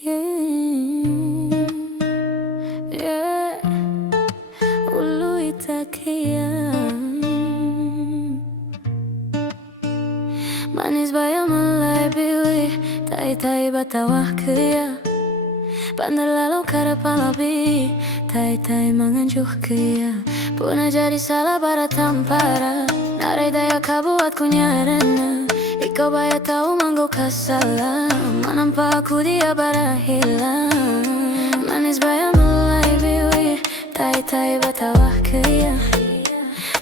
Yeah, yeah, ulu itakia manis bayam mulai biwi tai batawah kia pandai lalu kada palabi tai menganjuh kia puna jadi salah bara tampara narai daya kabuatku nyarana ikau baya tahu manggo kasala menampa aku dia bara hilang manis bayam mulai biwi tai batawah kia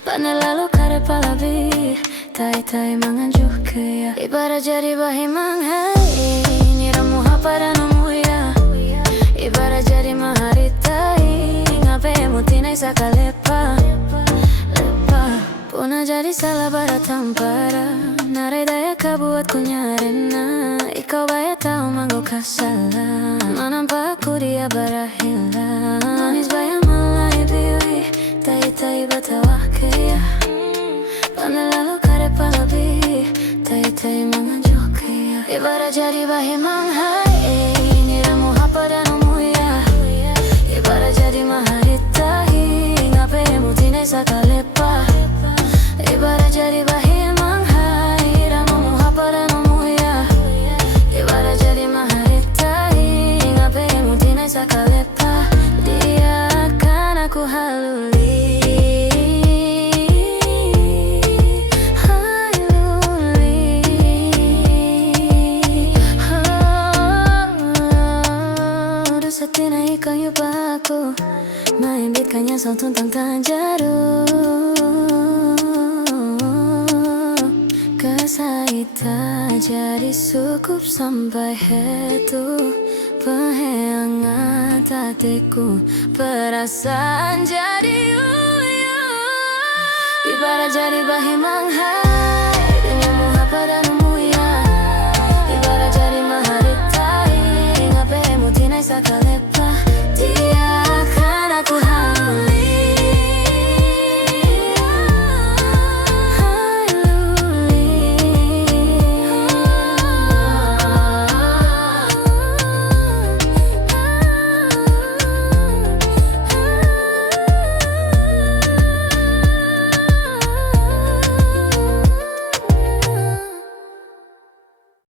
pandai lalu kada palabi tai menganjuh kia ibarat jadi bahimang hai niramu hapa dan ya ibarat jadi maharitai ngape mutinai sakalepa lepa puna jadi salah bara tampara narai daya kabuatku nyarena ikau baya tahu manggo kasala menampa aku dia bara hilang manis bayam mulai biwi tai batawah kia pandai lalu kada palabi tai menganjuh kia ibarat jadi bahimang hai niramu hapa dan ya ibarat jadi maharitai ngape mutinai sakalepa ibarat jadi bahimang hai niramu hapa dan ya ibarat jadi maharitai ngape mutinai sakalepa dia akan aku haluli Satina ikang yupaku Maimbitkannya sang tuntang tanjaru Kasaita jadi sukup sampai hetu Peheangan hatiku Perasaan jadi uyu Ibarat jadi bahimang hai